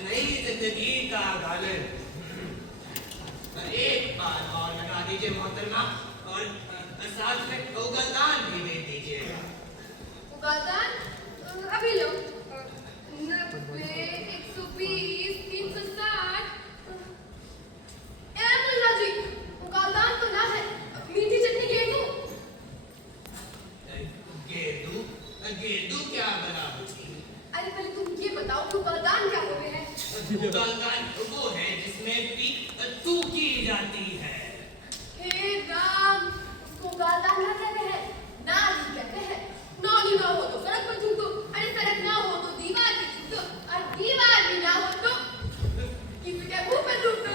नई जिंदगी का गालन एक बार और लगा दीजिए मोहतरमा, और साथ में उगलदान भी दे दीजिएगा। उगलदान अभी लो 90, 120, 360। मुल्ला जी, उगलदान तो ना है, मीठी चटनी गेंदू क्या बना होती? अरे पहले तुम ये बताओ कि उगलदान क्या होते हैं? उगलदान वो है जिसमें तू की जाती है। हे राम, उसको उगलदान ना कहते हैं, नाली कहते हैं। नाली ना हो तो सड़क पर थूक दो, अरे सड़क ना हो तो दीवार पे थूक दो, और दीवार भी ना हो तो किसी के मुंह पे थूक दो।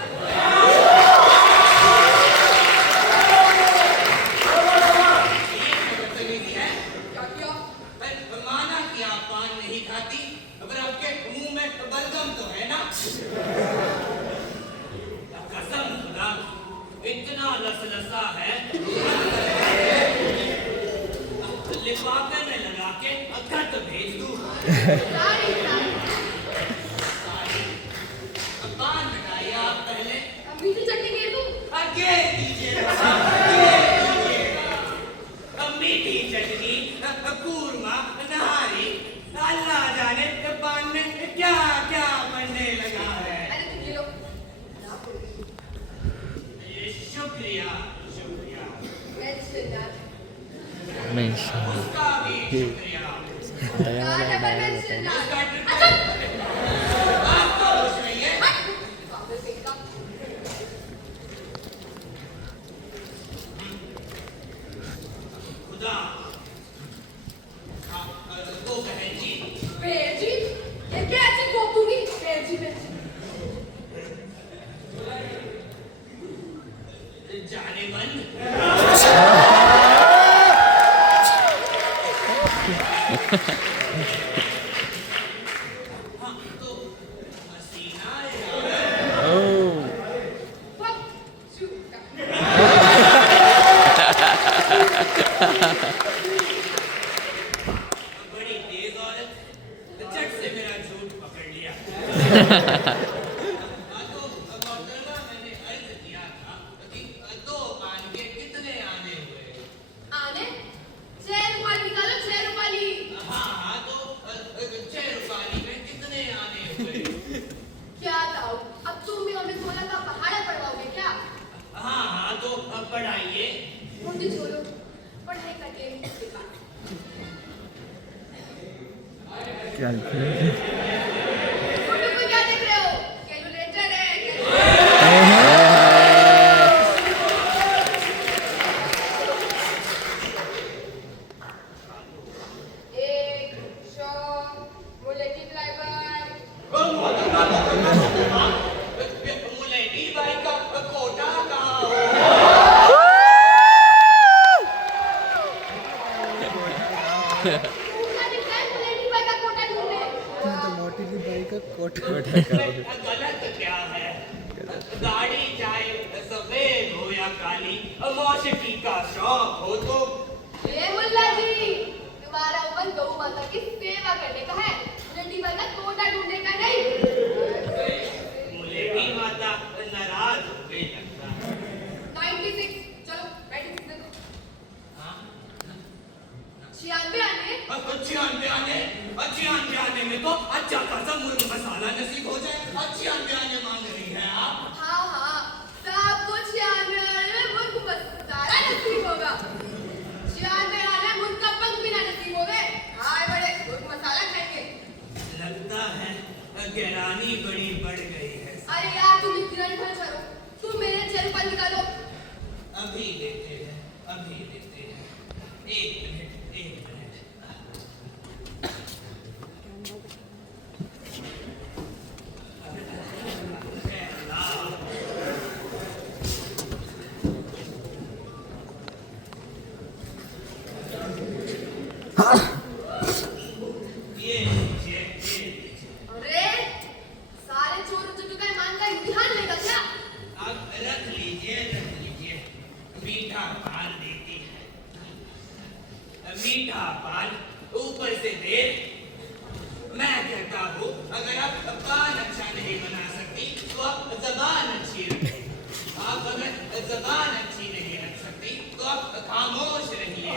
इतना लसलसा है, लिफाफे में लगा के खत भेज दूं। पान बताइए आप पहले। मीठी चटनी दे दूं? आगे दीजिएगा, मीठी चटनी, कूरमा, नहारी, अल्लाह जाने पान में क्या क्या बनने लगा है। अरे तुम ये लो। शुक्रिया शुक्रिया। उसका भी शुक्रिया। आप तो खुश रहिए। खुदा तो बहन जी। बहन जी? ये क्या ऐसी कोपूंगी? बहन जी बहन जी। जाने मन हाँ तो हसीना बड़ी तेज औरत, झट से मेरा झूठ पकड़ लिया। पढ़ाइए। मुझे छोड़ो, पढ़ाई करके क्या क्या देख रहे हो? कैलकुलेटर है। एक शो मुलेटिप्लाई बाय मुलेटिप्लाई का कोटा का गलत क्या है? गाड़ी चाहे सफेद हो या काली, मौसीकी का शौक हो तो। मुल्ला जी, तुम्हारा उम्र गौ माता की सेवा करने का है, मुलेटी का कोटा ढूंढने का नहीं। मुलेटी माता नाराज हो गई लगता है। हैरानी बड़ी बढ़ गई है। अरे यार तुम इग्नोरेंट मत करो, तुम मेरे चेहरे पर निकालो। अभी देते हैं, अभी देते हैं। एक मिनट, एक मिनट। ये लीजिए, ये लीजिए। अरे सारे चोर चुके का ईमान का इम्तिहान लेगा क्या? आप रख लीजिए, रख लीजिए। मीठा पान देती है, मीठा पान ऊपर से दे। मैं कहता हूँ अगर आप पान अच्छा नहीं बना सकती तो आप जबान अच्छी रखें। आप अगर जबान अच्छी नहीं रख सकती तो आप खामोश रहिए।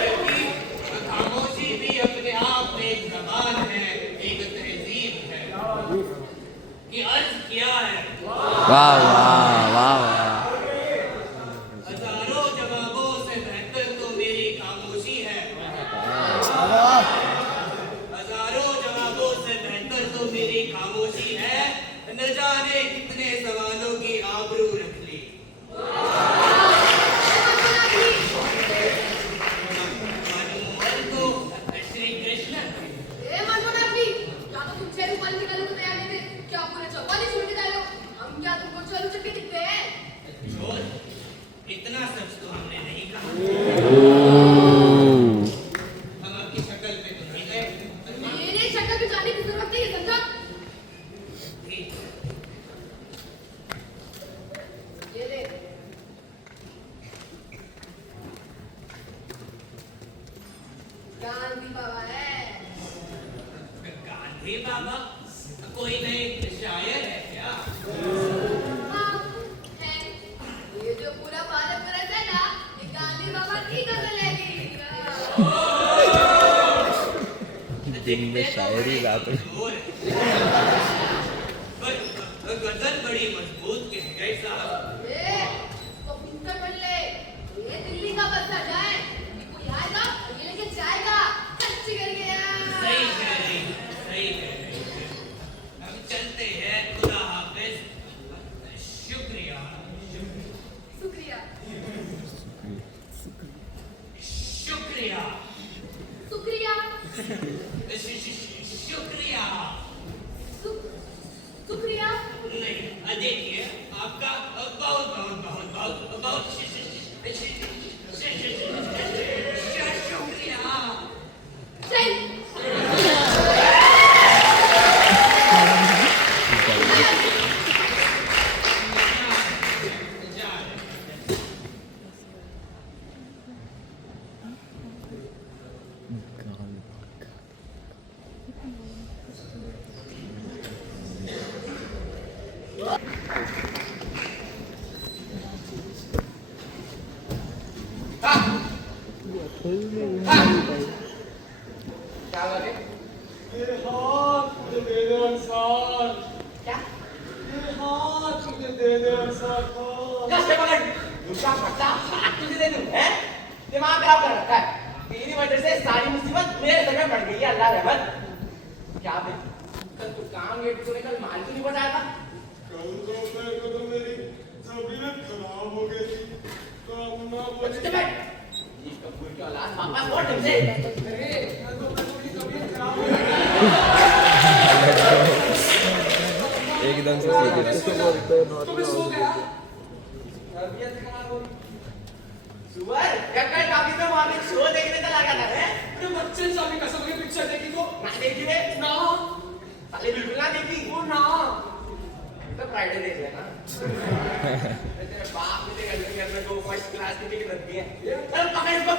क्योंकि खामोशी भी अपने आप में एक जबान है, एक तहजीब है। कि अर्ज किया है, वाह वाह वाह वाह। हजारों जवाबों से बेहतर तो मेरी खामोशी है। हजारों जवाबों से बेहतर तो मेरी खामोशी है। न जाने कितने सवालों की आबरू रख ली। मनमोहन तो श्री कृष्ण थे। ए मनमोहन या तो तुम चेहरे पर निकालो तो तैयार नहीं थे, क्या पूरे चौपाली छोड़ के डालो? हम क्या तुमको चोर चुके दिखते हैं? चोर? इतना सच तो हमने नहीं कहा। हम आपकी शक्ल पे तो नहीं गए। मेरे शक्ल पे जाने की जरूरत नहीं है, समझा? ठीक। ये ले। गांधी बाबा है। गांधी बाबा कोई नए शायर है क्या? हाँ, है। ये जो पूरा भारत में रहता है ना, ये गांधी बाबा की गजल है ये। दिन में शायरी गाते गजल बड़ी मजबूत कह गए साहब। ए, तो भूखकर पढ़ ले। ये दिल्ली का बस अड्डा है। ये कोई आएगा और ये लेके जाएगा। सच्ची कर गया। सही कह रही है, सही कह रही है। हम चलते हैं, खुदा हाफिज। शुक्रिया, शुक्रिया। शुक्रिया, शुक्रिया। शुक्रिया। शुक्रिया। नहीं, देखिए आपका बहुत बहुत बहुत बहुत बहुत शुक्रिया। चल। क्या बोले? ये हाथ मुझे दे दे अंसार। क्या? ये हाथ मुझे दे दे अंसार को। कैसे पकड़? दूसरा पट्टा हाथ तुझे दे दूं, हैं? दिमाग खराब कर रखा है। तेरी वजह से सारी मुसीबत मेरे सर में पड़ गई है, अल्लाह रहमत। क्या बे? कल तू काम गेट तूने कल माल क्यों नहीं बताया था? कल दोपहर को तो मेरी तबीयत खराब हो गई थी। तो अब ना बोली। चुप बैठ। ये कपूर की औलाद वापस लौट तुमसे। अरे कल दोपहर को मेरी तबीयत खराब हो गई। एकदम से सीधी बात। तो मैं सो गया। तबीयत खराब हो गई। सुअर, क्या कल टॉकीज में मॉर्निंग शो देखने चला गया था, हैं? अरे बच्चे से अभी कसम की पिक्चर देखी तो ना देखी रे? ना साले बिल्कुल ना देखी। वो ना तो फ्राइडे देख लेना। तेरे बाप ने तेरे घर के अंदर को फर्स्ट क्लास की टिकट रख दी है। चल पकड़ इसको।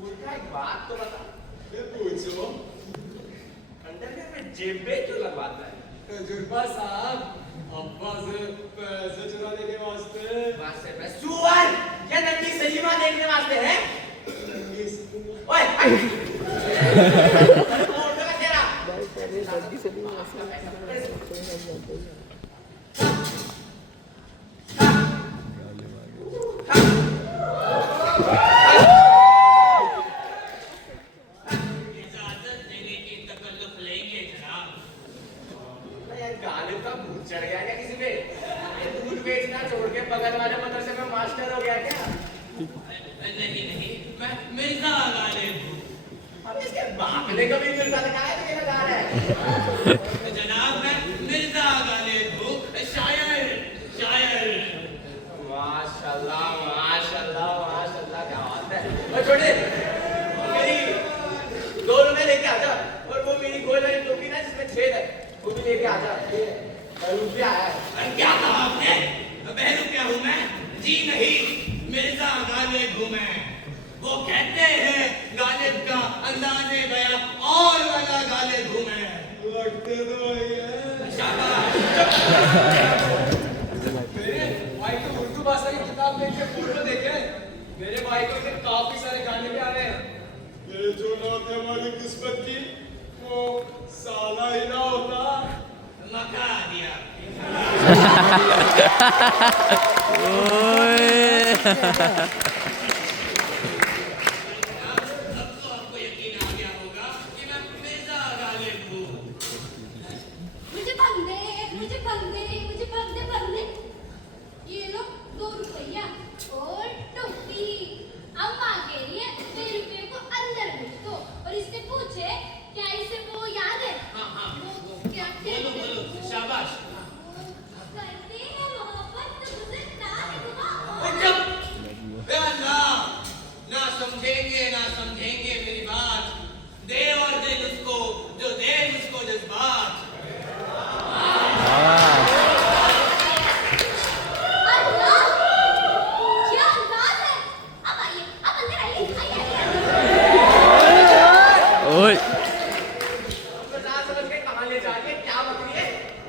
मुझे एक बात तो बता। ये पूछो अंडरवेयर में जेबे क्यों लगवाता है? तजुर्बा साहब, अब्बा से पैसे चुराने के वास्ते। बस है बस। सुअर, ये नंदी सलीमा देखने वास्ते है? नंगी सी- ओए, और तो तेरा। बाप ने कभी मिर्जा दिखाया तो ये लगा रहा है। जनाब मैं मिर्जा गालिब हूँ, शायर शायर। माशाल्लाह माशाल्लाह माशाल्लाह, क्या बात है। और छोटे मेरी 2 रुपए लेके आ जा, और वो मेरी गोल वाली टोपी ना जिसमें छेद है वो भी लेके आ जा। ये रुपया है। अरे क्या कहा आपने? बहरूपिया हूँ मैं? जी नहीं, मिर्जा गालिब हूँ मैं। वो कहते हैं गालिब का अंदाज़े बयां और वाला गालिब हूँ मैं। लगते तो वही है। शाबाश। मेरे भाई को उर्दू भाषा की किताब में इनके फोटो देखे, मेरे भाई को इनके काफी सारे गाने भी आ रहे हैं। ये जो ना थे हमारी किस्मत की, वो साला ही ना होता। मका दिया। ओए अब तो आपको यकीन आ गया होगा कि मैं मिर्जा गालिब हूँ। मुझे भंग दे, मुझे भंग दे, मुझे भंग दे, भंग दे। ये लो 2 रुपया और टोपी। अम्मा कह रही है 2 रुपये को अंदर भेज दो, और इससे पूछे क्या इसे वो याद है? हाँ हाँ, वो क्या बोलो बोलो, शाबाश। करते हैं मोहब्बत तुझसे ताज दुआ ओ और चुप! ए अल्लाह, ना समझेंगे ना समझेंगे मेरी बात। दे और दे उसको जो दे उसको जज्बात। अल्लाह, क्या अंदाज है। अब आइए, अब अंदर आइए, आइए, आइए। ओए तो ना समझ के कहाँ ले जा रही है, क्या बक रही है?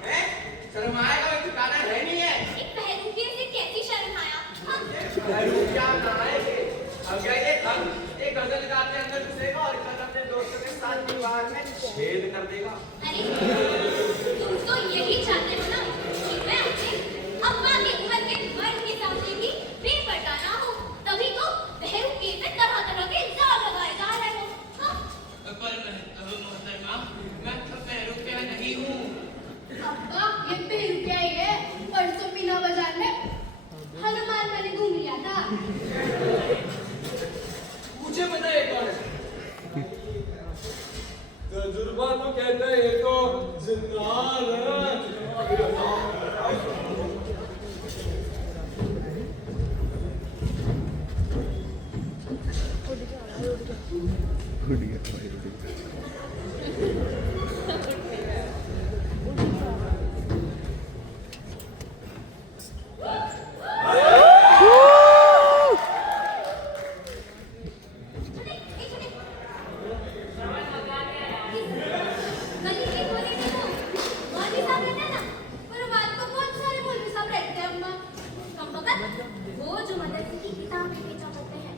हैं? शर्म आएगा, कोई ठिकाना है नहीं है। एक बहरूपिये से कैसी शर्म आया? रुपया ना आएंगे। अब क्या ये गजल गाते अंदर घुसेगा और कल अपने दोस्तों के साथ दीवार में छेद कर देगा। अरे तुम तो यही चाहते हो ना कि मैं अपने अम्मा के घर के मर्द के सामने भी बेपर्दा ना हूँ, तभी तो बहरूपिये पे तरह-तरह के इल्जाम लगाए जा रहे हो। हाँ? पर मोहतरमा, मैं बहरूपिया नहीं हूँ। अब्बा ये बहरूपिया ही है। परसों मीना बाजार में हनुमान मैंने घूम लिया था। मुझे पता है कौन है। तजुर्बा तो कहते हैं ये तो जिन्नात है। गली के कोने में वो मौलवी साहब रहते हैं ना, पर बात तो बहुत सारे मौलवी साहब रहते हैं अम्मा। कम वक्त वो जो मदरसे की किताबें बेचा करते हैं,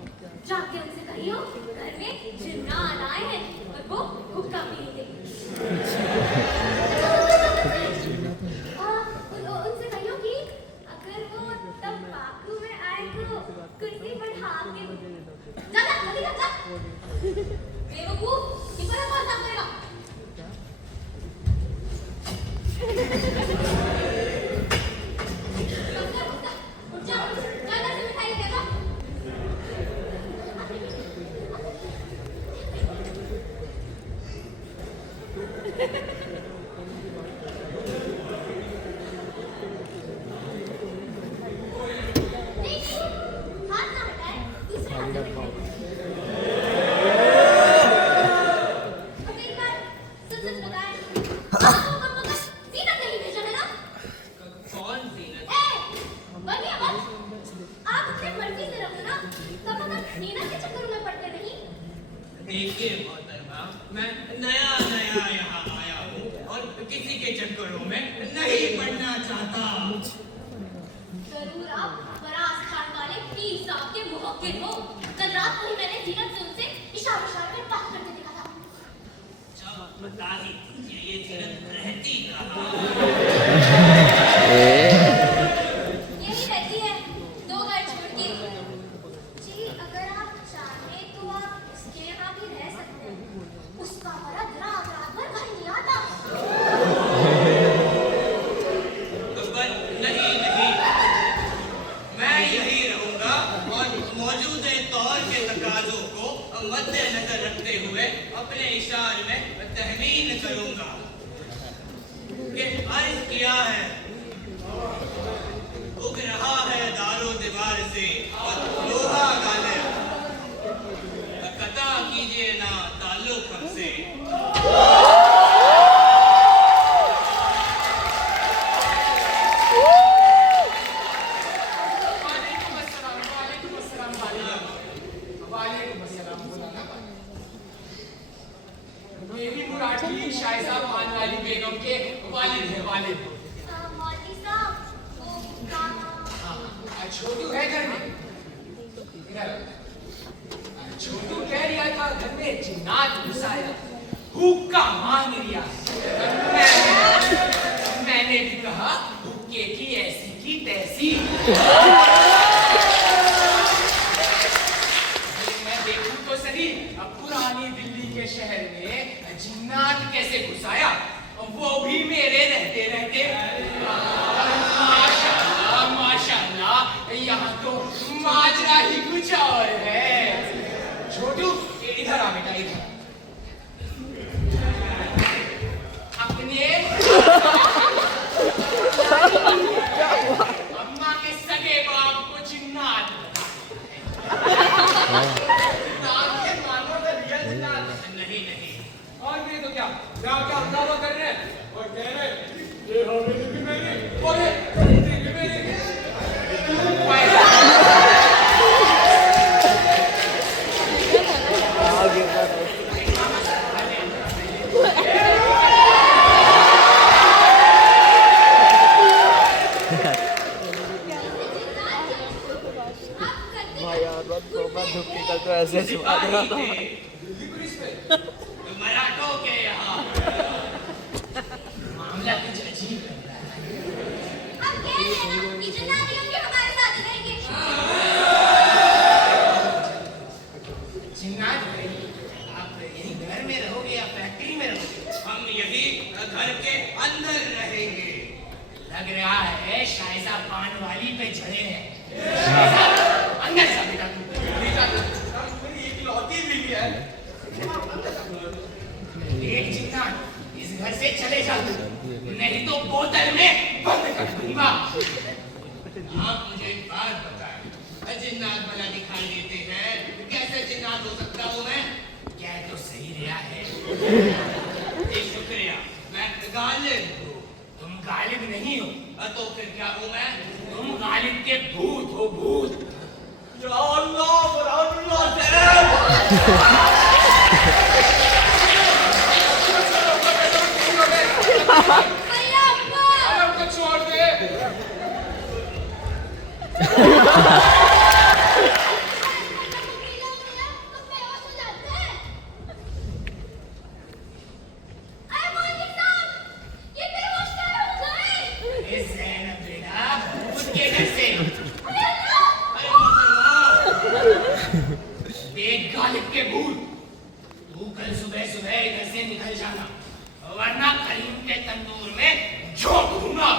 जाके उनसे कहियो घर में जिन्नात आए हैं और वो हुक्का पी देंगे। उनसे कहियो कि अगर वो तंबाकू में आए तो कुर्सी बढ़ा के जा जा जल्दी जा। बेवकूफ, ये पर कौन साफ करेगा? कौन जीनत? देखिए मोहतरमा, मैं नया नया यहाँ आया हूँ और किसी के चक्करों में नहीं पड़ना चाहता। जरूर आप बरास खान वाले पीर साहब के मुहक्किर हो। कल रात को ही मैंने जीनत से उनसे इशारे में बात करते देखा था। जब बता ही दीजिए ये जीनत रहती कहाँ? यही रहती है 2 घर छोड़ के। जी अगर आप चाहें तो आप इसके यहाँ भी रह सकते हैं। उसका मर्द रात रात भर घर नहीं आता। पर नहीं नहीं, मैं यही रहूंगा और मौजूदा तौर के तकाजों को मद्देनजर रखते हुए अपने इशारे में तहमीन करूंगा कि अर्ज किया है, उग रहा है दारो दीवार से और लोहा गाले, कता कीजिए ना ताल्लुक हमसे। मेरी मुराठी शायजा पान वाली बेगम के वालिद है, वालिद। मौलवी साहब, वो गाना छोटू है घर में? छोटू कह रिया था घर में जिन्नात घुसाया, हुक्का मांग रिया। मैंने भी कहा हुक्के की ऐसी की तैसी। मैं देखूं तो सही अब पुरानी दिल्ली के शहर में जिन्नात कैसे घुसाया, वो भी मेरे रहते रहते। माशाल्लाह माशाल्लाह, यहाँ तो माजरा ही कुछ और है। छोटू इधर आ बेटा, इधर। अपने अम्मा के सगे बाप को जिन्नात नाम के मानो तो रियल जिन्नात नहीं। और ये तो क्या दावा कर रहे हैं और कह रहे ये हवेली भी मेरी और ये भी मेरी। तो ऐसे मराठों के यहाँ मामला कुछ अजीब लग रहा है। अब कह रहे हैं कि जनानियों के हमारे साथ रहेंगे। जिन्नात भाई, आप यही घर में रहोगे या फैक्ट्री में रहोगे? हम यही घर के अंदर रहेंगे। लग रहा है शायजा पान वाली पे चढ़े हैं। शायजा, अंदर जा बेटा तू। मेरी एक लौती बीवी है। एक जिन्नात इस घर से चले जा, नहीं तो बोतल में बंद कर दूंगा। आप मुझे एक बात बताएं, जिन्नात भला दिखाई देते हैं, कैसे जिन्नात हो सकता हूँ मैं? क्या तो सही रहा है। जी शुक्रिया, मैं गालिब हूँ। तुम गालिब नहीं हो, तो फिर क्या हूँ मैं? तुम गालिब के भूत हो, भूत। या अल्लाह बराबरल्लाह भैया अब्बा, अरे उनको छोड़ दे। इस ज़ैनब बेटा, उसके घर से एक गालिब के भूत। तू कल सुबह सुबह इधर से निकल जाना, वरना करीम के तंदूर में झोंक दूंगा।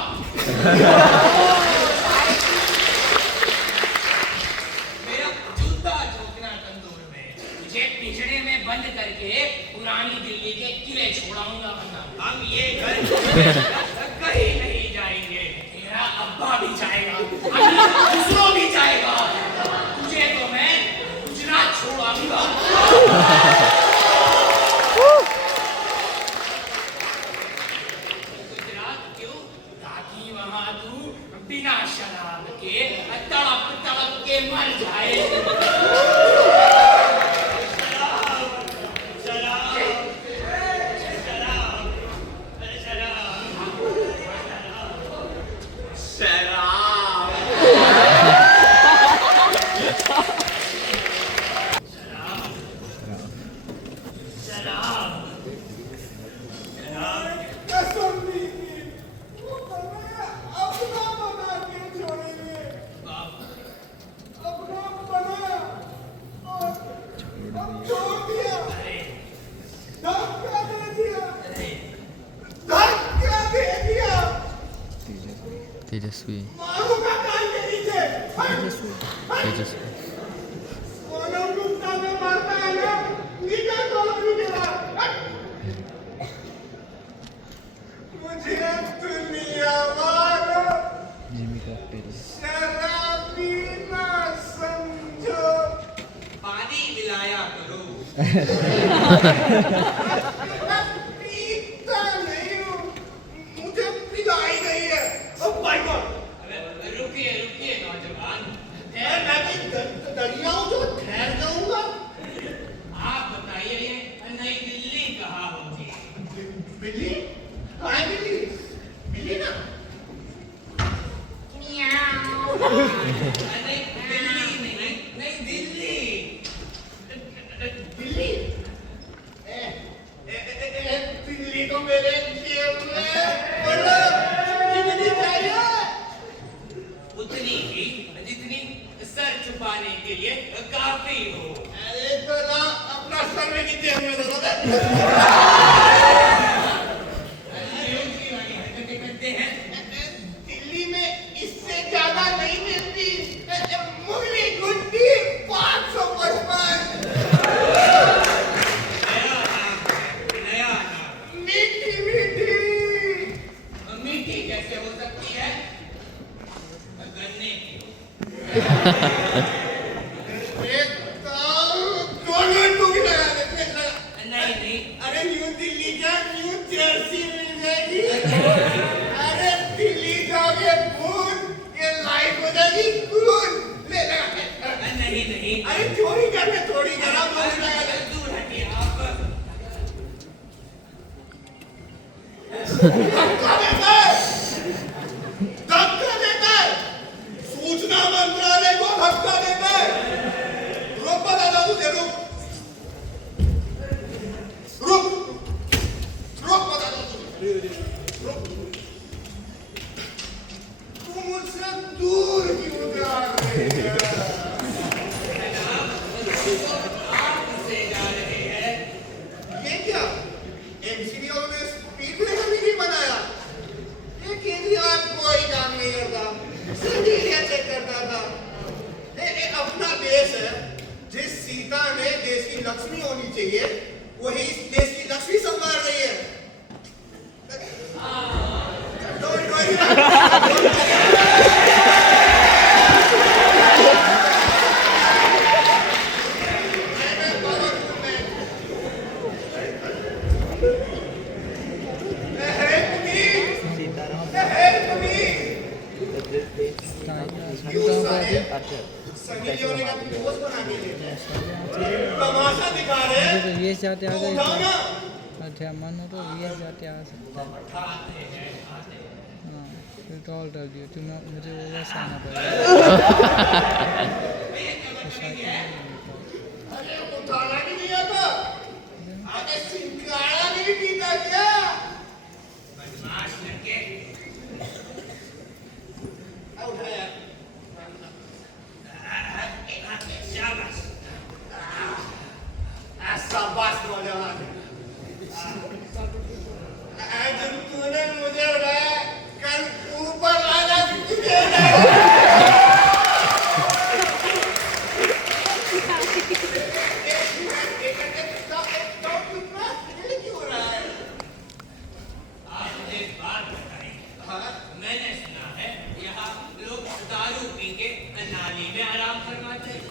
मेरा जूता झोंकना तंदूर में। तुझे पिंजड़े में बंद करके पुरानी दिल्ली के किले छोड़ाऊंगा, वरना हम ये घर कहीं नहीं जाएंगे। तेरा अब्बा भी जाएगा, दूसरों भी जाएगा। तुझे तो मैं गुजरात छोड़ाऊंगा। गुजरात क्यों? ताकि वहां तू बिना शराब के तड़प तड़प के मर जाए। कसम लीजिए वो बनाया अपना बना के छोड़ेंगे, अपना बनाया और अब छोड़ दिया। धक क्या दे दिया, धक क्या दे दिया। तेजस्वी मारू का कान के नीचे। तेजस्वी मानव गुप्ता में मारता है ना, मैं पीता नहीं हूँ, मुझे पिलाई गई है। ओ माय गॉड, अरे रुकिए रुकिए नौजवान, मैं भी दरिया हूँ जो ठहर जाऊंगा। आप बताइए ये नई दिल्ली कहाँ होगी? बिल्ली कहाँ है? बिल्ली बिल्ली ना नई दिल्ली नहीं, नई दिल्ली। बिल्ली बिल्ली तो मेरे जेब में बोलो कितनी चाहिए? उतनी ही जितनी सर छुपाने के लिए काफी हो। अरे तो ना अपना सर में की जेब में दो। बेवकूफी वाली हरकतें करते हैं। दिल्ली में इससे ज्यादा नहीं मिलती। मुगली गुड्डी 555 नया नाम। मीठी मीठी। मीठी कैसे हो सकती है? गन्ने की। एक काम दोनों टूकी लगा देते हैं। नहीं नहीं, अरे न्यू दिल्ली का न्यू जर्सी मिल जाएगी। अरे दिल्ली जाओगे खून, ये लाइफ हो जाएगी खून। ले लगा। नहीं नहीं, अरे चोरी करके थोड़ी करा लगा दे। दूर हटिए आप। धक्का देता है, धक्का देता है। सूचना मंत्रालय को धक्का देता है। रुक बताता तुझे, रुक रुक रुक बताता तुझे, रुक। तू मुझसे दूर क्यों जा रही है? आप से जा रहे हैं। ये क्या? एमसीडी और में स्पीड ब्रेकर भी नहीं बनाया। ये केजरीवाल कोई काम नहीं करता, सीधे चेक करता था। अपना देश है, जिस सीता में देश की लक्ष्मी होनी चाहिए, वही इस देश की लक्ष्मी संभाल रही है। Don't worry. सनी लियोनी का पोस्ट बना के दे। तमाशा दिखा रहे हैं। तो ये जाते आ गए उठाओ ना। अच्छा मानो तो ये जाते आ सकता है। हाँ फिर तो ऑल कर दियो, तुम्हें मुझे वो वैसा आना पड़ेगा। अरे उठाना भी नहीं आता। अरे सिंगाड़ा नहीं पीता क्या? बदमाश लड़के। उठा यार। शाबाश। शाबाश नौजवान। जब तूने मुझे उठाया, कल ऊपर आना तुझे क्यों रहा है? आप मुझे एक बात बताइए। मैंने सुना है यहाँ लोग दारू पी के नाली में आराम फरमाते हैं।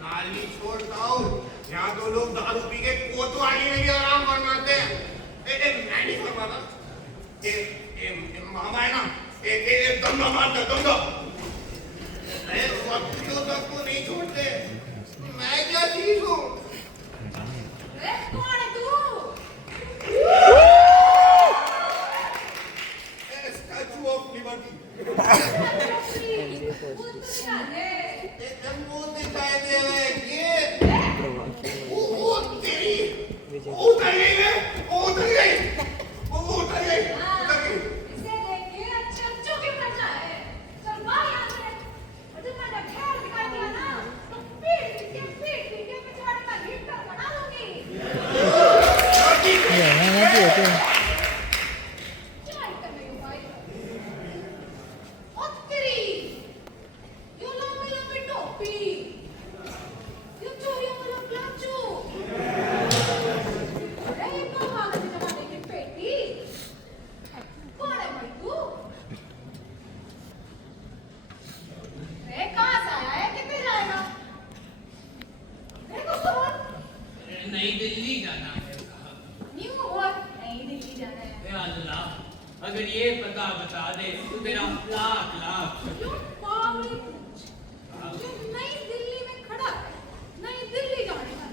नाली छोड़ता हूँ, यहाँ तो लोग दारू पी के कोतवाली में भी आराम फरमाते हैं। मैं नहीं फरमाता। मामा है ना, एक दम मारता दम दम। अरे वक्त तो सबको नहीं छोड़ते। मैं क्या चीज हूँ? अरे कौन है तू? Statue of liberty. वो दिखाई दे रहे ये। वो तेरी उतर गई है, उतर गई, उतर गई, उतर गई। इसे देख के अच्छा क्यों करना है? चल नई दिल्ली जाना है साहब। न्यू और नई दिल्ली जाना है। ए अल्लाह, अगर ये पता बता दे तो तेरा लाख लाख क्यों पागल पूछ? जो नई दिल्ली में खड़ा है, नई दिल्ली जाने का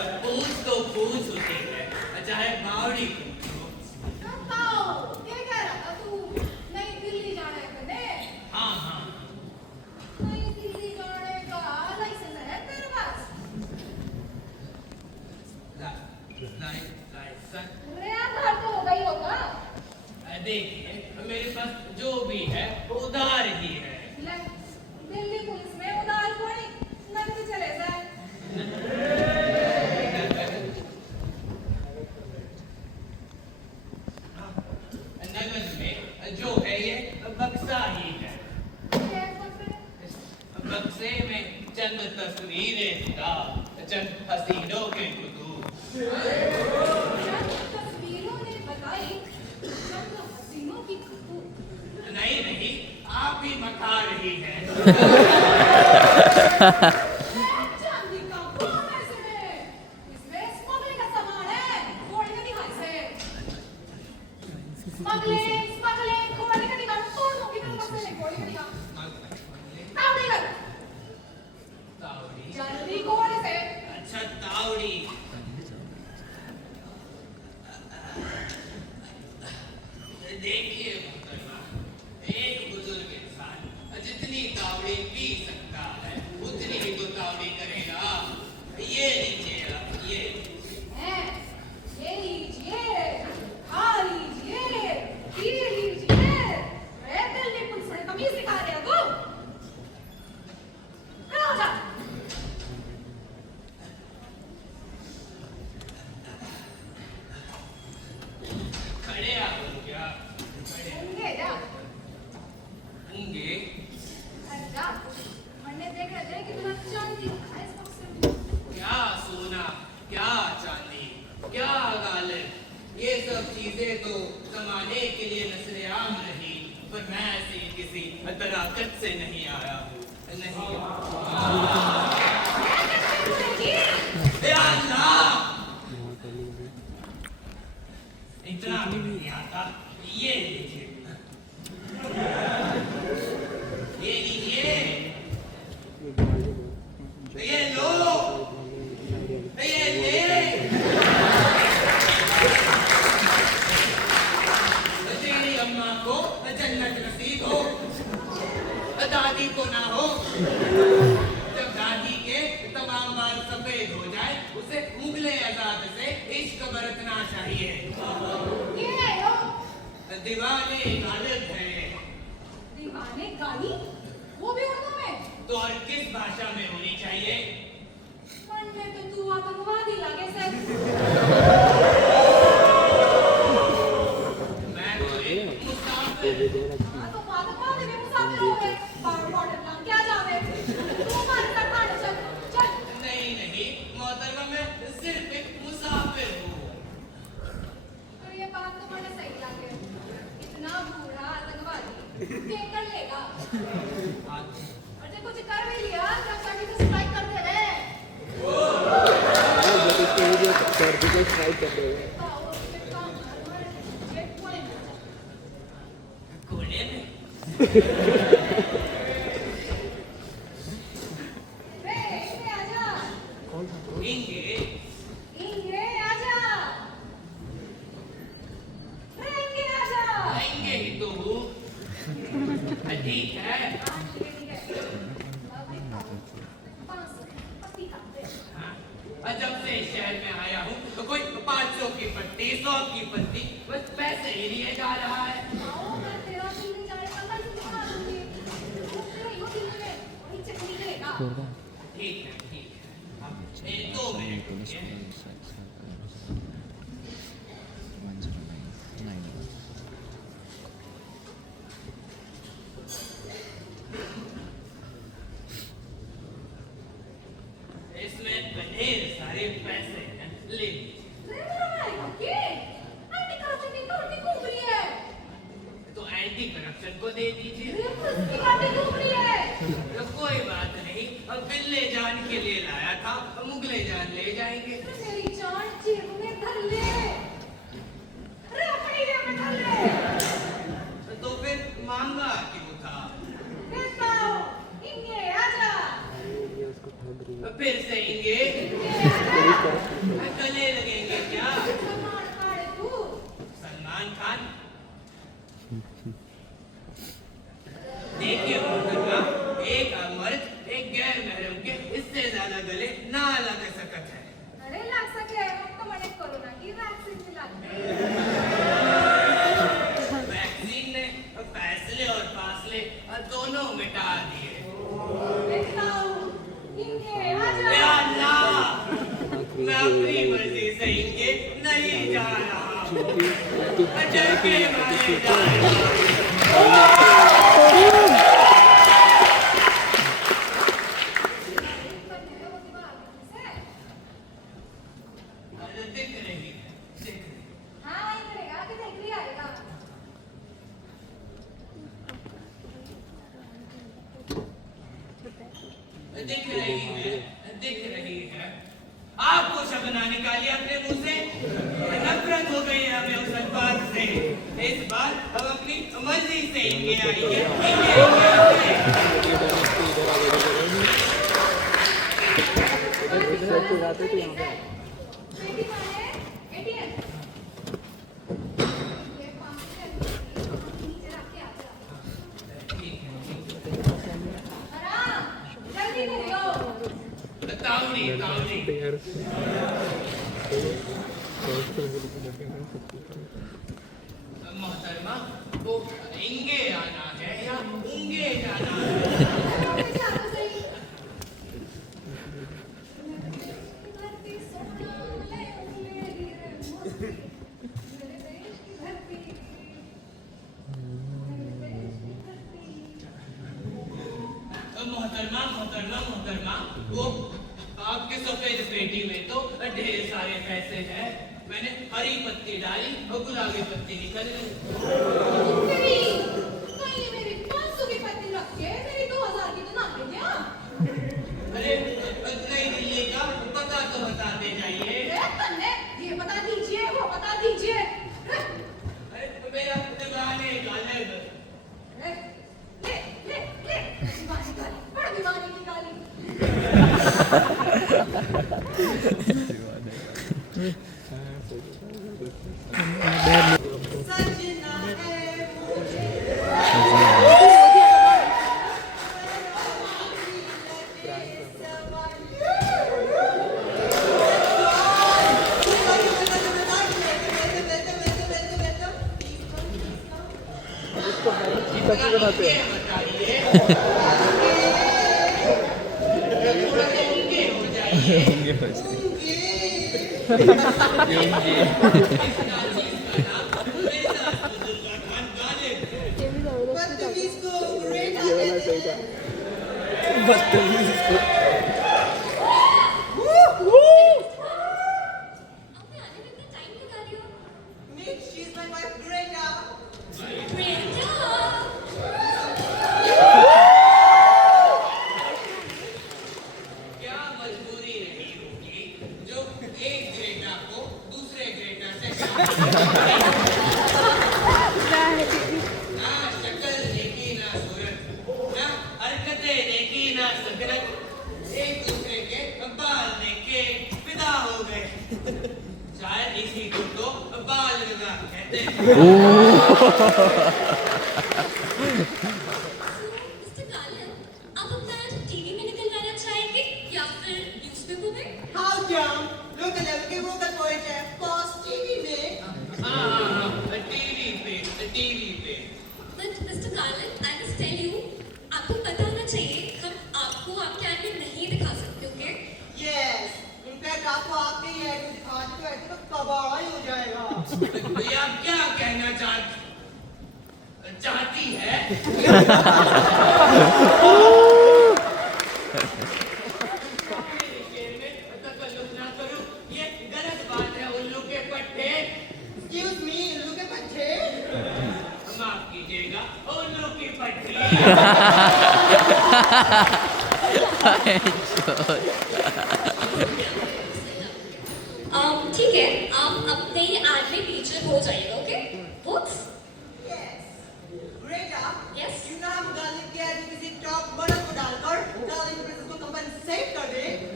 अब पूछ तो पूछ होती है, चाहे बावड़ी पूछो। बताओ, क्या कह रहा था तू? नई दिल्ली जाने का ने? हाँ हाँ, नई दिल्ली जाने का लाइसेंस है तेरे पास? लाइसेंस अरे आधार तो होगा ही होगा। देखिए, मेरे पास जो भी है वो उधार ही है। ले, दिल्ली पुलिस में उधार कोई नकद चले जाए। नगद में जो है ये बक्सा ही है। क्या पकड़े? बक्से में चंद तस्वीरें था, चंद हसीनों के कुतूब। तस्वीरों ने बताई चंद हसीनों की खूब। नहीं नहीं, आप ही बता रही हैं। चांदी का कौन है इसमें? इसमें स्मगलिंग का सामान है। खोल के दिखा इसे। स्मगलिंग, स्मगलिंग, खोल के दिखा। तोड़ दो कितने बक्से ले खोल के दिखा। तावड़ी कर। तावड़ी, जल्दी खोल इसे। अच्छा तावड़ी। देखिए मोहतरमा, एक बुजुर्ग इंसान जितनी तावड़ी पी सकता है उतनी ही तो तावड़ी करेगा। ये लीजिए आप, ये लीजिए, खा लीजिए, पी लीजिए। रे दिल्ली पुलिस ने कमीज दिखा रहे हो तू? खड़ा हो जा। खड़े आओ क्या? खड़े होंगे जा। होंगे। अरे जा। मैंने देख रहे थे कितना चांदी रखा है इस बक्से में। क्या सोना, क्या चांदी, क्या गालिब, ये सब चीजें तो कमाने के लिए नस्ल-ए-आम रही, पर मैं ऐसी किसी तराकत से नहीं आया हूँ। नहीं। ए अल्लाह! इतना भी नहीं आता। ये लीजिए, ये लीजिए, ये लो, ये ले। तेरी अम्मा को जन्नत नसीब हो, दादी को ना हो। जब दादी के तमाम बाल सफेद हो जाए, उसे मुगले आजाद से इश्क बरतना चाहिए। ये है यो। दीवाने गालिब है। दीवाने गाली? वो भी उर्दू में? तो और किस भाषा में होनी चाहिए? पढ़ने तो तू आतंकवादी लागे से। मैं तो एक मुसाफिर। हाँ तो आतंकवादी में मुसाफिर हो गए। बॉर्डर नाम क्या जावे? तू हमारे साथ आने चल। चल। नहीं नहीं, मोहतरमा मैं सिर्फ एक मुसाफिर हूँ। तो ये बात तो मुझे सही लगे। इतना बूढ़ा आतंकवादी क्या कर लेगा? और जो कुछ कर भी लिया, जब कभी तो स्ट्राइक करते रहे। सर्दी को स्ट्राइक कर रहे हैं। बताओ, उसके काम हमारे जेट कोने में जा। कोने में रे, इधर आजा। इंगे इंगे आजा। रे, इंगे आजा। आएंगे ही तो हूँ। ठीक है। हाँ, ठीक है, ठीक है। अब एक काम। 500 पत्ती काट दे। हाँ, और जब से इस शहर में आया हूँ तो कोई 500 की पत्ती, 100 की पत्ती, बस पैसे ही लिए जा रहा है। आओ, मैं तेरा दिल्ली जाने का लाइसेंस बना दूंगी। तू तेरा यो दिल्ली में वही चटनी करेगा। ठीक है, ठीक है। अब ये 2 मिनट रुकिए। इसमें ढेर सारे पैसे हैं, ले लीजिए। रे, मेरा भाई, ये एंटी करप्शन की गाड़ी घूम रही है। तो एंटी करप्शन को दे दीजिए। रे, पुलिस की गाड़ी घूम रही है। तो कोई बात नहीं, अब बिल्ले जान के लिए लाया था, मुगले जान ले जाएंगे। मेरी जान जेब में धर ले। अरे अपनी जेब में धर ले। तो फिर मांगा क्यों था? कहता हो, इंगे आजा। ये उसको ठग रही है। फिर से इंगे गले लगेंगे क्या? सलमान खान तू। सलमान खान देखिए मोहतरमा, एक मर्द एक गैर महरम के इससे ज्यादा गले ना लग सकत है। अरे लग सके तो मैंने कोरोना की वैक्सीन दिला दी। वैक्सीन ने फैसले और फासले दोनों मिटा दिए। कहता हो, इंगे आजा। या अल्लाह, मैं अपनी मर्जी से इनके नहीं जा रहा हूँ। डर के मारे जा रहा हूँ। दिख रही है, दिख रही है। हाँ वही करेगा कि देख लिया आएगा। दिख रही है, दिख रही है। आपको शबना निकाली अपने मुंह से। नफरत हो गई है हमें उस अल्फाज से। इस बार हम अपनी मर्जी से इंगे आएंगे। इधर से जाते थे यहाँ पे। बेटी माने एटीएम। ये 5 नीचे रख के आजा। आराम, जल्दी करियो। ताऊनी, ताऊनी। यार मोहतरमा, वो इंगे आना है या उंगे जाना है? जा तो सही। धरती सोना ले मेरी रे मोती, मेरे देश की धरती, मेरे देश की धरती। मोहतरमा, मोहतरमा, मोहतरमा, वो आपके सफेद पेटी में तो ढेर सारे पैसे हैं। मैंने हरी पत्ती डाली और गुलाबी पत्ती निकल गई। मेरी कहीं मेरी 500 की पत्ती रख के मेरी 2000 की तो ना दे क्या? अरे नई दिल्ली का पता तो बता दे जाइए। तन्ने ये बता दीजिए, वो बता दीजिए। अरे मेरा दीवाने गालिब। ले ले ले ले दीवानी गाली, बड़ा दीवानी की गाली। सजना है सच्ची बनाते हैं। बताइए थोड़ा सा उनके हो जाइए। ये वाला सही था। आपने आने में इतना टाइम लगा दिया। Nick, she's my wife, Greta. क्या मजबूरी रही होगी जो एक ग्रेटा को दूसरे ग्रेटा से ना शक्ल देखी ना सूरत, ना हरकतें देखी ना सकरत, एक दूसरे के बाल देख के फिदा हो गए। शायद इसी को तो बाल विवाह कहते हैं। मिस्टर कालन, आप अपना टीवी में निकलवाना चाहेंगे या फिर न्यूज़पेपर में? How come? Look at them, give her the point है, Boss TV में. हाँ, टीवी पे। But Mr. Carlin, I must tell you, आपको पता होना चाहिए हम आपको आपके आगे नहीं दिखा सकते, ओके? Yes. In fact, आपको आपके ही ऐड दिखा दे तो ऐसे तो कबाड़ा ही हो जाएगा. तो ये आप क्या कहना चाहती है? मेरे शेर में तकल्लुफ ना करो, ये गलत बात है। उल्लू के पट्टे। Excuse me, look at my tail. माफ कीजिएगा, उल्लू की पट्टी।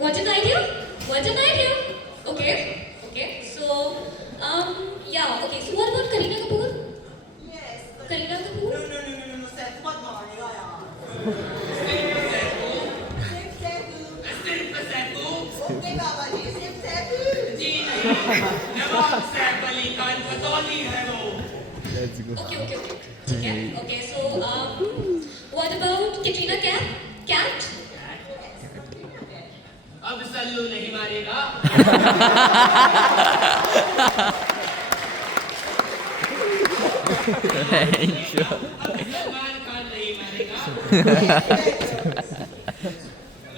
What an idea! What an idea! Okay, okay. So, yeah. Okay. So, what about Kareena Kapoor? Yes. Kareena No, Kapoor? no, no, no, no, no. Saif मत मारेगा यार। सिर्फ सैफ। सिर्फ सैफू ओके बाबा जी, सिर्फ सैफ। जी नहीं, नवाब सैफ अली खान पतौली है वो। Okay, okay, okay. ठीक है. Okay. So, what about Katrina Cat? Cat? अब सल्लू नहीं मारेगा। अब सलमान खान नहीं मारेगा।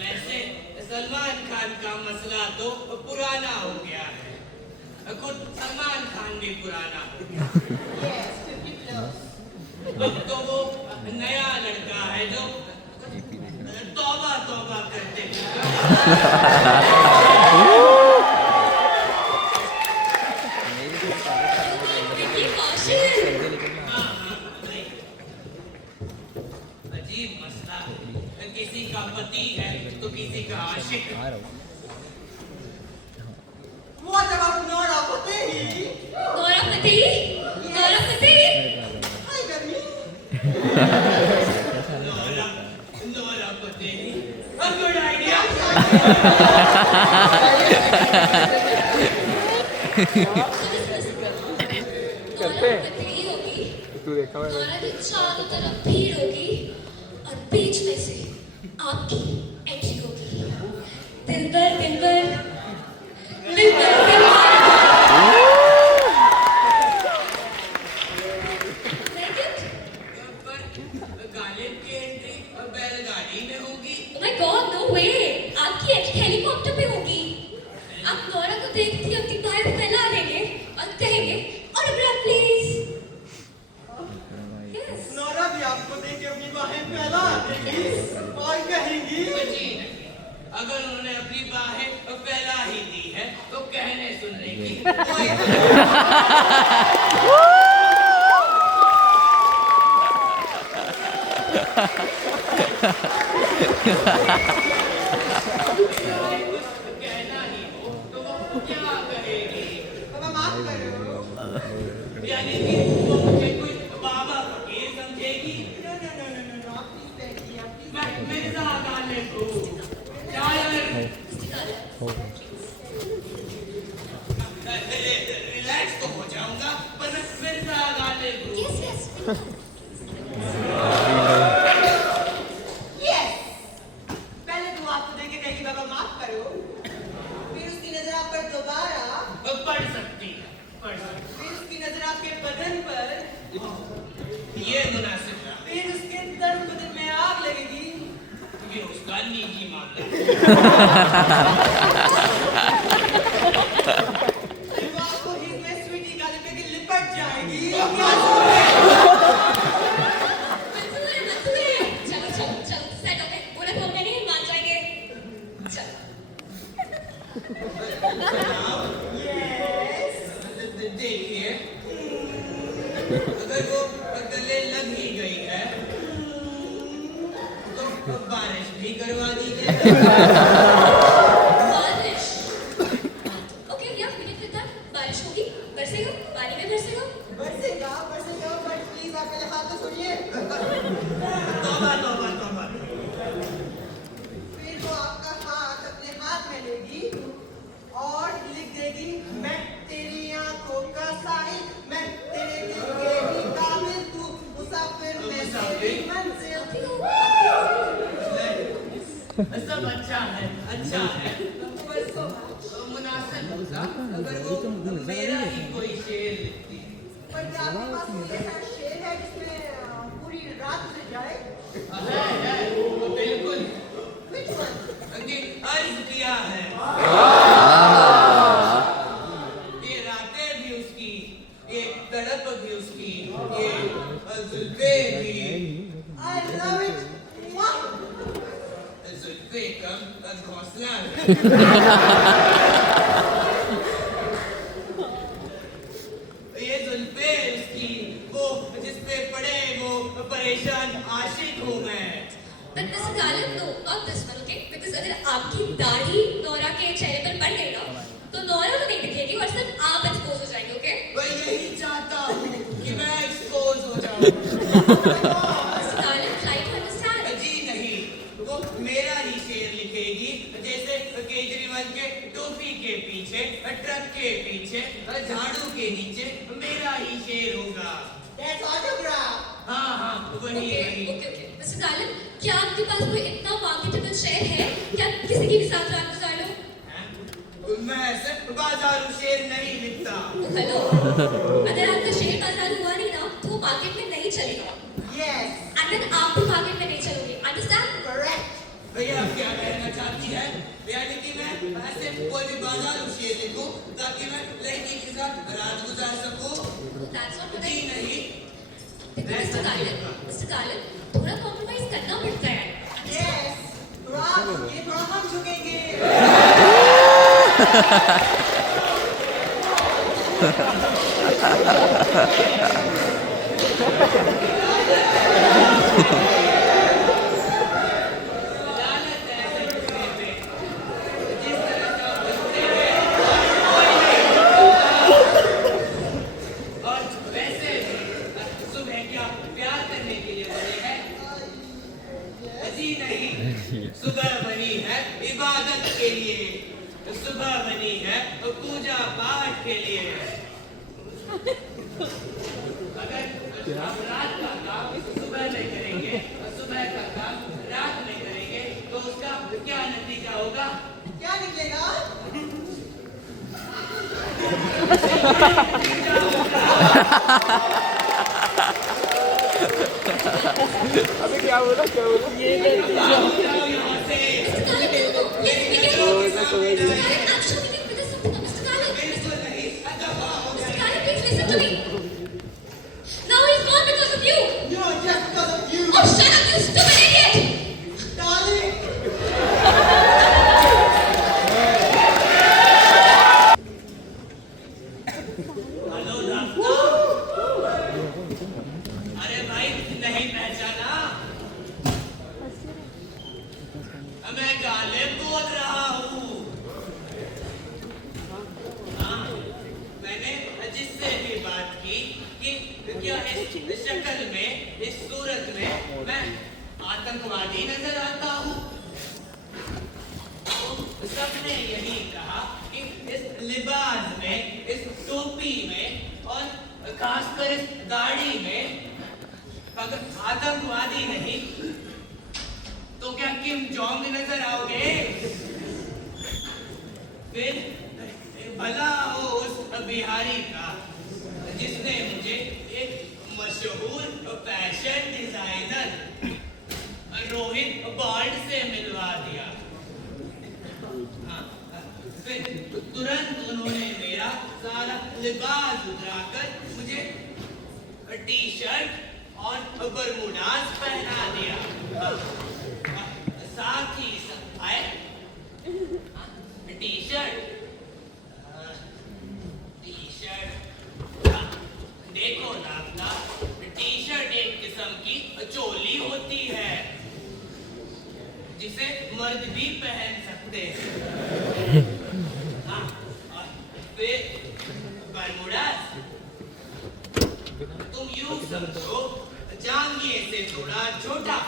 वैसे सलमान खान का मसला तो पुराना हो गया है। खुद सलमान खान भी पुराना हो गया। Yes, 50 plus. अब तो वो नया लड़का है जो तौबा तौबा करते हैं। Vicky Kaushal. अजीब मसला, किसी का पति है तो किसी का आशिक। What about Nora Fatehi? Gaurav Patel. Gaurav Patel. Hi, Garmi. Nora Patel, a good idea। गौरव पतेली होगी। तू देखा हुआ है? गौरव की चारों तरफ भीड़ होगी और बीच में से आपकी एंट्री होगी। दिलबर दिलबर दिलबर दिलबर। Naked? पर गालिब की एंट्री बैलगाड़ी में होगी। Oh my God, no way! आपकी एंट्री हेलीकॉप्टर पे होगी। आप गौरव को देखते ही अपनी बाहें फैला देंगे और कहेंगे ऑटोग्राफ प्लीज। Yes. नोरा भी आपको देख के अपनी बाहें फैला देगी और कहेंगी जी नहीं, अगर उन्होंने अपनी बाहें फैला ही दी है तो कहने सुनने की कोई कहना ही हो तो वो क्या करेगी? बाबा माफ करो। यानी कि वो मुझे कोई बाबा फकीर समझेगी। No, no, no, no, no, no. Please, Becky, please. मैं मिर्जा गालिब हूँ, शायर। रिलैक्स तो हो जाऊंगा पर मैं मिर्जा गालिब हूँ। Yes, yes. Yes. पहले तो आपको देख के कहेगी बाबा माफ करो। फिर उसकी नजर आप पर दोबारा। पढ़ सकती है, पढ़ सकती फिर उसकी नजर आपके बदन पर। है। ये मुनासिब है, फिर उसके तन बदन में आग लगेगी। ये उसका निजी मामला है। फिर वो आपको हिट में स्वीटी गाली पे के लिपट जाएगी। मंजूर है, मंजूर है। चलो चलो चलो सेट हो गए। पूरे फोन में नहीं मान जाएंगे। चलो। Yes. देखिए, अगर वो गले लग ही गई है तो बारिश भी करवा दीजिए। बारिश। Okay, yeah, we can fit that. बारिश होगी, बरसेगा, पानी में बरसेगा। बरसेगा, बरसेगा, but please आप पहले हाथ तो सुनिए। तौबा तौबा तौबा। फिर वो आपका हाथ अपने हाथ में लेगी और लिख देगी मैं तेरी आंखों का साहिल, मैं तेरे दिल के भी काबिल, तू मुसाफिर मैं तेरी मंजिल। सब अच्छा है, अच्छा है। मुनासिब होगा अगर वो मेरा ही कोई शेर लिखती। पर क्या आपके पास कोई ऐसा शेर है जिसमें पूरी रात गुजर जाए? है, वो बिल्कुल। Which one? कि अर्ज किया है। ये रातें भी उसकी, ये तड़प भी उसकी, ये जुल्फे भी, I love it. Mwah! जुल्फे कम घोंसला। ये जुल्फे उसकी, वो जिस पे पड़े वो परेशान आशिक हूँ मैं। But Mr. Galib, no, not this one, okay? Because अगर आपकी दाढ़ी Mr. Garland, try to understand. जी नहीं, वो मेरा ही शेर लिखेगी, जैसे केजरीवाल के टोपी के पीछे, ट्रक के पीछे, झाड़ू के नीचे मेरा ही शेर होगा। That's autograph. हाँ, वही वही। Okay. Mr. Garland, क्या आपके पास कोई इतना मार्केटेबल शेर है कि आप किसी के भी साथ रात गुजार लो? मैं सिर्फ बाजारू शेर नहीं लिखता। हेलो, अगर आपका शेर बाजार हुआ नहीं ना, तो वो मार्केट में नहीं चलेगा। Yes. And then आप भी मार्केट में नहीं चलोगे। Understand? Correct. भैया आप क्या कहना चाहती है? यानी कि मैं ऐसे कोई भी बाजारू शेर लिखूं ताकि मैं लड़की के साथ रात गुजार सकूं? That's not what ji I नहीं। देखो Mr. Garland, थोड़ा कॉम्प्रोमाइज करना पड़ता है। Yes. थोड़ा आप झुके, थोड़ा हम झुकेंगे. लालच ऐसे झुकने पे, जिस तरह का झुकते हैं, और वैसे भी सुबह क्या प्यार करने के लिए बने हैं? जी नहीं, सुबह बनी है इबादत के लिए, सुबह बनी है पूजा पाठ के लिए। अगर आप रात का काम सुबह में करेंगे और सुबह का काम रात में करेंगे तो उसका क्या नतीजा होगा? क्या निकलेगा? अबे क्या बोला जाओ यहाँ से। बिल्कुल नहीं, दफा हो जाए। No, just because of you. Darling. Hello रास्ता। अरे भाई नहीं पहचाना? मैं गालिब बोल रहा हूँ। हाँ, मैंने जिससे भी बात की कि क्या इस शक्ल में, इस सूरत में मैं आतंकवादी नजर आता हूँ? तो सबने यही कहा कि इस लिबास में, इस टोपी में और खासकर इस दाढ़ी में अगर आतंकवादी नहीं तो क्या किम जोंग नजर आओगे? फिर भला हो उस बिहारी का जिसने मुझे एक मशहूर फैशन डिजाइनर रोहित बॉल्ड से मिलवा दिया। हाँ, फिर तुरंत उन्होंने मेरा सारा लिबास उतराकर मुझे टी शर्ट और बरमूडास पहना दिया। साथ ही आए टी शर्ट देखो नागना, टी शर्ट एक किस्म की चोली होती है जिसे मर्द भी पहन सकते हैं। हाँ, और फिर बरमूडास तुम यूं समझो, जांघे से थोड़ा छोटा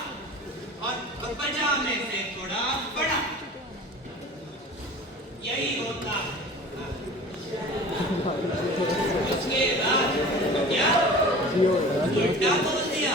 और पजामे से थोड़ा बड़ा, यही होता। उसके बाद क्या उल्टा बोल दिया?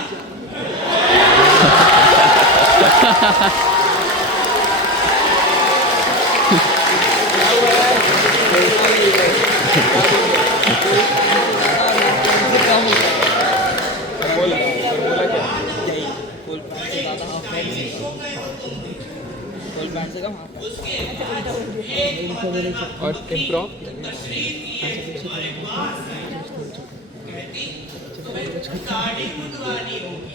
उसके बाद एक और इम्प्रोव तशरीफ लिए हमारे पास है। कहती तुम्हें दाढ़ी मुंडवानी होगी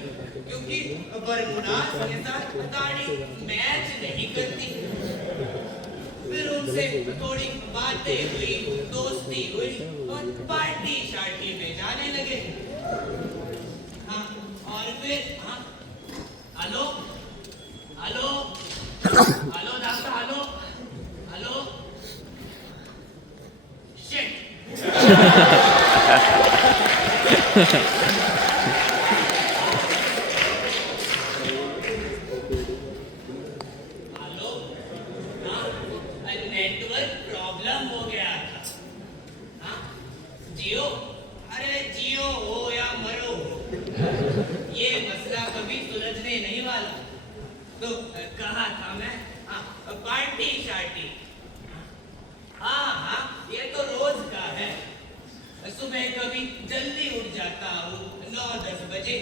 क्योंकि बरमुडास के साथ दाढ़ी मैच नहीं करती। फिर उनसे थोड़ी बातें हुई, दोस्ती हुई और पार्टी शार्टी में जाने लगे। हाँ, और फिर हाँ, hello hello hello doctor, hello hello shit. Network problem हो गया था। हाँ, जियो, अरे जियो हो या मरो हो, ये मसला कभी सुलझने नहीं वाला। तो कहा था मैं, हाँ, पार्टी शार्टी, हाँ हाँ, ये तो रोज का है। सुबह कभी जल्दी उठ जाता हूँ 9-10 बजे,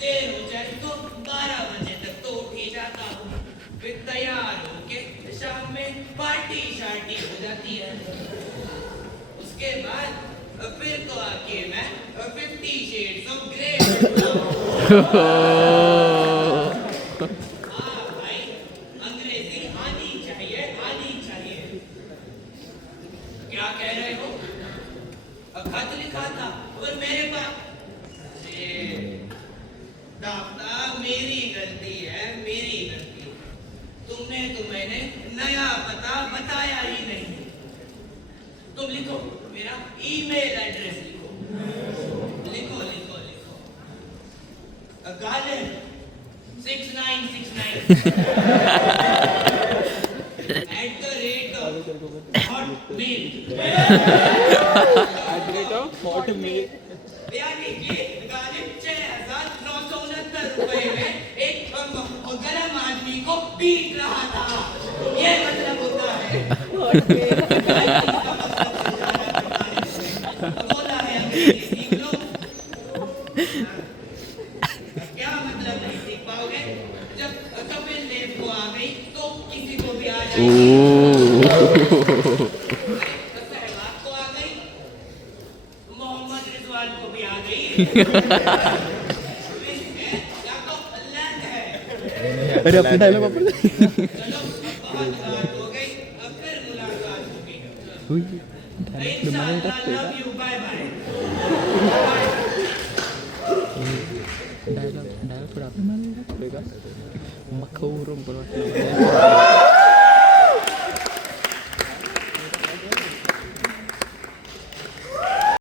देर हो जाए तो 12 बजे तक तो उठ ही जाता हूँ। फिर तैयार होके शाम में पार्टी शार्टी हो जाती है। उसके बाद फिर तो आके मैं 50 Shades of Grey पढ़ता हूँ। हाँ भाई, अंग्रेजी आनी चाहिए, आनी चाहिए। क्या कह रहे हो? खत लिखा था और मेरे पास, दादा मेरी गलती है, मेरी गलती। तुमने तो मैंने नया पता बताया ही नहीं। तुम लिखो, मेरा ईमेल एड्रेस लिखो, लिखो लिखो लिखो, गार्डन 6969 @hotmail, यानी कि गालिब 6,969 रुपए में एक गरम आदमी को पीट रहा था, ये मतलब होता है। बोला है अंग्रेजी सीख लो। क्या मतलब नहीं सीख पाओगे? जब कपिल देव को आ गई तो किसी को भी आ जाएगी। सहवाग को आ गई, मोहम्मद रिजवान को भी आ गई। या तो लैंड है। अरे अपना डायलॉग अपन चलो, बहुत रात हो गई, अब फिर मुलाकात होगी। इंशाअल्लाह, love you, bye bye. Dialogue थोड़ा अपना मारेगा मखौरम पर